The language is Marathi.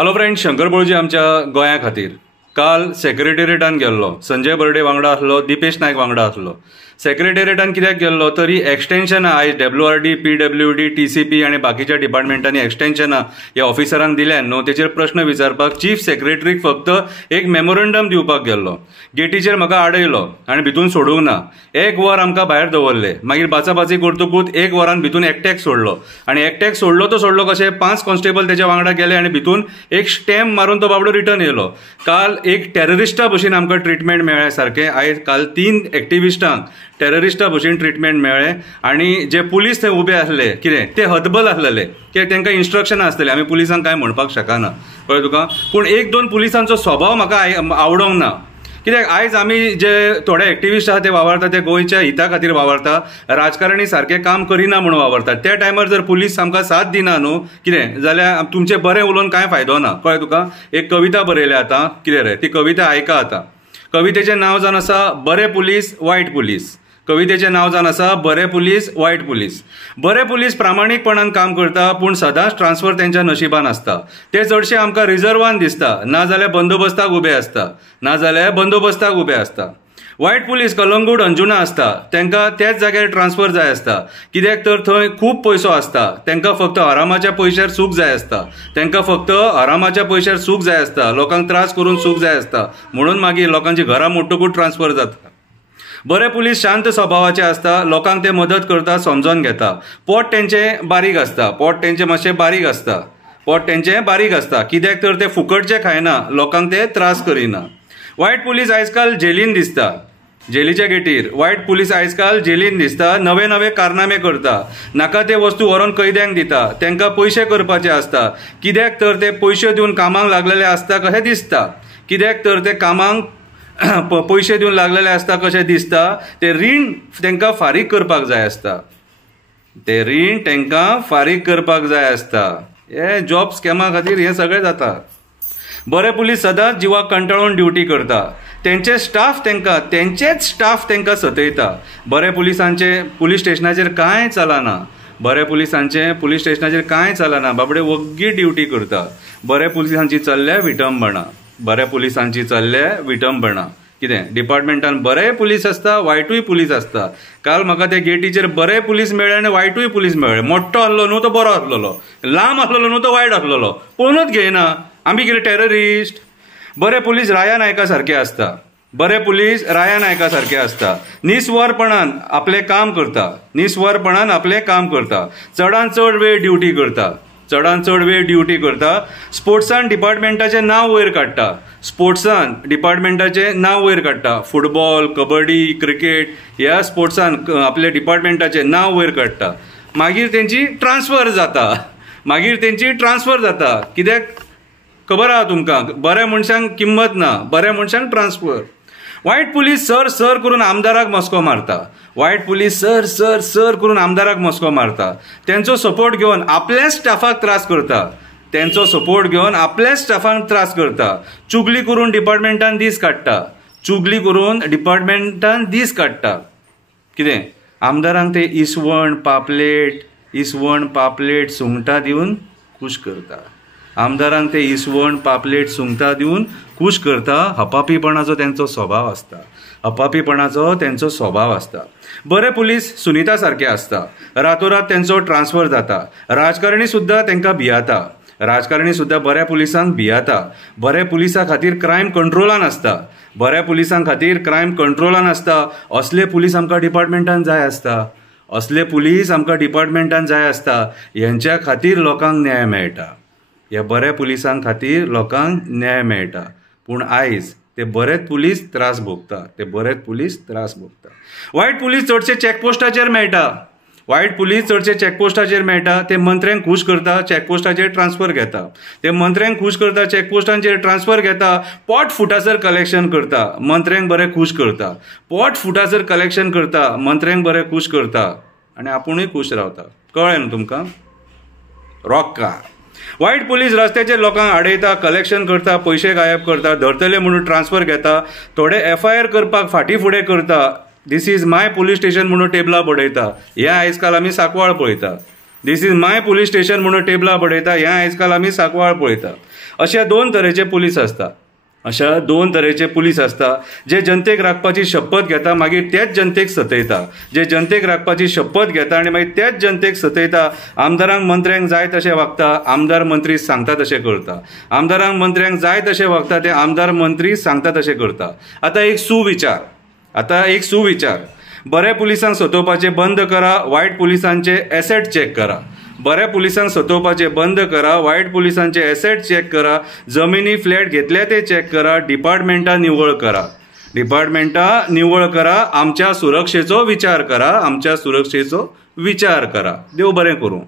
हॅलो फ्रेंड्स, शंकर बळजी आमच्या गोंया खातीर काल सेक्रेटेरिएटान गेल्लो. संजय बर्डे वांगडा आसलो, दिपेश नायक वांगडा आसलो. सेक्रेटेरिएटान कित्याक गेल्लो तरी एक्सटेन्शनां आयज WRD, PWD, TCP आनी बाकीच्या डिपार्टमेंटांनी एक्सटेन्शनां ह्या ऑफिसरांक दिल्यान न्हू, तेचेर प्रश्न विचारपाक चीफ सेक्रेटरीक फक्त एक मेमोरंडम दिवपाक गेल्लो. गेटीचेर म्हाका आडयलो आनी भितून सोडूंक ना. 1 वर आमकां भायर दवरले. मागीर बाचाबाची करतकूच 1 वरान भितून एकट्याक सोडलो आनी एकट्याक सोडलो तो सोडलो कशें 5 कॉन्स्टेबल तेच्या वांगडा गेले आनी भितून एक स्टॅम्प मारून तो बाबडो रिटर्न येयलो. काल एक टेररिस्टा भशेन आमकां ट्रिटमेंट मेळ्ळें सारकें. आयज काल 3 एक्टिविस्टांक टेररिस्टा भशेन ट्रिटमेंट मेळ्ळें आनी जे पुलीस थंय उबे आसले कितें ते हतबल आसलेले कित्याक तांकां इन्स्ट्रक्शनां आसतले. आमी पुलिसांक कांय म्हणपाक शकना, कळ्ळें तुका. पूण 1-2 पुलिसांचो स्वभाव म्हाका आवडोंक ना. कित्याक आयज आमी जे थोडे एक्टिविस्ट आहा ते वावरता ते गोंयच्या हिता खातीर वावरता, राजकारणी सारकें काम करिना म्हणून वावरतात. त्या टायमार जर पुलीस आमकां साथ दिना न्हू कितें जाल्यार तुमचें बरें उलोवन कांय फायदो ना, कळ्ळें तुका. एक कविता बरयल्या आतां, कितें रे ती कविता आयका आतां. कवितेचें नांव जावन आसा बरे पुलीस वायट पुलीस. कवितेचें नांव जावन आसा बरे पुलीस वायट पुलीस. बरे पुलीस प्रामाणीकपणान काम करता पूण सदांच ट्रान्सफर तेंच्या नशिबान आसता. ते चडशे आमकां रिजर्वान दिसता, नाजाल्यार बंदोबस्ताक उबे आसता, नाजाल्यार बंदोबस्ताक उबे आसता. वायट पुलीस कलंगूट अंजुना आसता, तांकां त्याच जाग्यार ट्रान्सफर जाय आसता. कित्याक तर थंय खूब पयसो आसता. तांकां फक्त आरामाच्या पयशार सूख जाय आसता. तांकां फक्त आरामाच्या पयशार सूख जाय आसता. लोकांक त्रास करून सूख जाय आसता म्हणून मागीर लोकांची घरां मोडटकूच ट्रान्सफर जाता. बरे पुलीस शांत स्वभावाचे आसता. लोकांक ते मदत करता, समजून घेता. पोट तेंचें बारीक आसता. पोट तेंचें मातशें बारीक आसता. पोट तेंचें बारीक आसता कित्याक तर ते फुकटचें खायना, लोकांक ते त्रास करिना. वायट पुलीस आयज काल जेलीन दिसता, जेलीच्या गेटीर. वायट पुलीस आयज काल जेलीन दिसता, नवे नवे कारनामे करता. नाका ते वस्तू व्हरून कैद्यांक दिता. तांकां पयशे करपाचे आसता कित्याक तर ते पयशे दिवन कामाक लागलेले आसता कशें दिसता. कित्याक तर ते कामाक पयशे दिवन लागलेले आसता कशें दिसता. ते रीण तांकां फारीक करपाक जाय आसता. ते रीण तांकां फारीक करपाक जाय आसता. हे जॉब स्कॅमा खातीर हें सगळें जाता. बरे पुलीस सदांच जिवाक कंटाळून ड्युटी करता. तेंचेच स्टाफ तांकां सतयता. बरे पुलिसांचे पुलीस स्टेशनाचेर कांय चलना. बरे पुलिसांचे पुलीस स्टेशनाचेर कांय चलना. बाबडे वग्गी ड्युटी करता. बरे पुलिसांची चल्ल्या विटंबना. बऱ्या पुलिसांची चल्ल्या विटंबना. कितें डिपार्टमेंटान बरे पुलीस आसता, वायटूय पुलीस आसता. काल म्हाका ते गेटीचेर बरे पुलीस मेळ्ळे आनी वायटूय पुलीस मेळ्ळे. मोठो आसलो न्हू तो बरो आसलेलो, लांब आसलेलो न्हू तो वायट आसलेलो. पळोवनूच घेयना. आमी कितें टेररिस्ट. बरे पुलीस राया नायका सारके आसता. बरे पुलीस राया नायका सारके आसता. निस्वारपणान आपलें काम करता. निस्वारपणान आपलें काम करता. चडान चड वेळ ड्युटी करता. चडान चड वेळ ड्युटी करता. स्पोर्ट्सान डिपार्टमेंटाचें नांव वयर काडटा. स्पोर्ट्सान डिपार्टमेंटाचें नांव वयर काडटा. फुटबॉल, कबड्डी, क्रिकेट ह्या स्पोर्ट्सान आपल्या डिपार्टमेंटाचें नांव वयर काडटा. मागीर तेंची ट्रान्सफर जाता. कित्याक खबर आहा तुमकां, बऱ्या मनशांक किंमत ना, बऱ्या मनशांक ट्रान्सफर. वायट पुलीस सर करून आमदाराक मस्को मारता. वायट पुलीस सर करून आमदाराक मस्को मारता. तेंचो सपोर्ट घेवन आपल्या स्टाफाक त्रास करता. तेंचो सपोर्ट घेवन आपल्या स्टाफाक त्रास करता. चुगली करून डिपार्टमेंटान दीस काडटा. चुगली करून डिपार्टमेंटान दीस काडटा. कितें आमदारांक ते इसवण पापलेट सुंगटां दिवन खूश करता. आमदारांक ते इसवण पापलेट सुंगटां दिवन खूश करता. हपापीपणाचो तेंचो स्वभाव आसता. बरे पुलीस सुनीता सारके आसता. रातोरात तेंचो ट्रान्सफर जाता. राजकारणी सुद्दां तांकां भियाता. राजकारणी सुद्दां बऱ्या पुलिसांक भियाता. बऱ्या पुलिसां खातीर क्रायम कंट्रोलान आसता. बऱ्या पुलिसां खातीर क्रायम कंट्रोलान आसता. असले पुलीस आमकां डिपार्टमेंटान जाय आसता. असले पुलीस आमकां डिपार्टमेंटान जाय आसता. हेंच्या खातीर लोकांक न्याय मेळटा. ह्या बऱ्या पुलिसां खातीर लोकांक न्याय मेळटा. पूण आयज ते बरेच पुलीस त्रास भोगता. वायट पुलीस चडशे चॅकपोस्टाचेर मेळटा. ते मंत्र्यांक खूश करता, चॅकपोस्टाचेर ट्रान्सफर घेता. ते मंत्र्यांक खूश करता, चॅकपोस्टांचेर ट्रान्सफर घेता. पोट फुटासर कलेक्शन करता. मंत्र्यांक बरें खूश करता. पोट फुटासर कलेक्शन करता. मंत्र्यांक बरें खूश करता आनी आपुणूय खूश रावता. कळ्ळें न्हू तुमकां. रॉक्का. वायट पुलीस रस्त्याचेर लोकांक आडयता, कलेक्शन करता, पयशे गायब करता, धरतले म्हणून ट्रान्सफर घेता. थोडे FIR करपाक फाटीं फुडें करता. दिस इज माय पुलीस स्टेशन म्हणून टेबलां बडयता. हें आयज काल आमी सांकवाळ पळयता. दिस इज माय पुलीस स्टेशन म्हणून टेबलां बडयता. हें आयज काल आमी सांकवाळ पळयता. अशा 2 तरेचे पुलीस आसता. अशा 2 तरेचे पुलीस आसता जे जनतेक राखपाची शपथ घेता, मागीर त्याच जनतेक सतयता. जे जनतेक राखपाची शपथ घेता आनी मागीर त्याच जनतेक सतयता. आमदारांक मंत्र्यांक जाय तशें वागता, आमदार मंत्री सांगता तशें करता. आमदारांक मंत्र्यांक जाय तशें वागता, ते आमदार मंत्री सांगता तशें करता. आतां एक सुविचार बऱ्या पुलिसांक सतोवपाचे बंद करा, वायट पुलिसांचे एसेट चॅक करा. बऱ्या पुलिसांक सतोवपाचे बंद करा, वायट पुलिसांचे एसेट चॅक करा. जमिनी फ्लॅट घेतल्या ते चॅक करा. डिपार्टमेंटां निवळ करा. आमच्या सुरक्षेचो विचार करा. देव बरें करूं.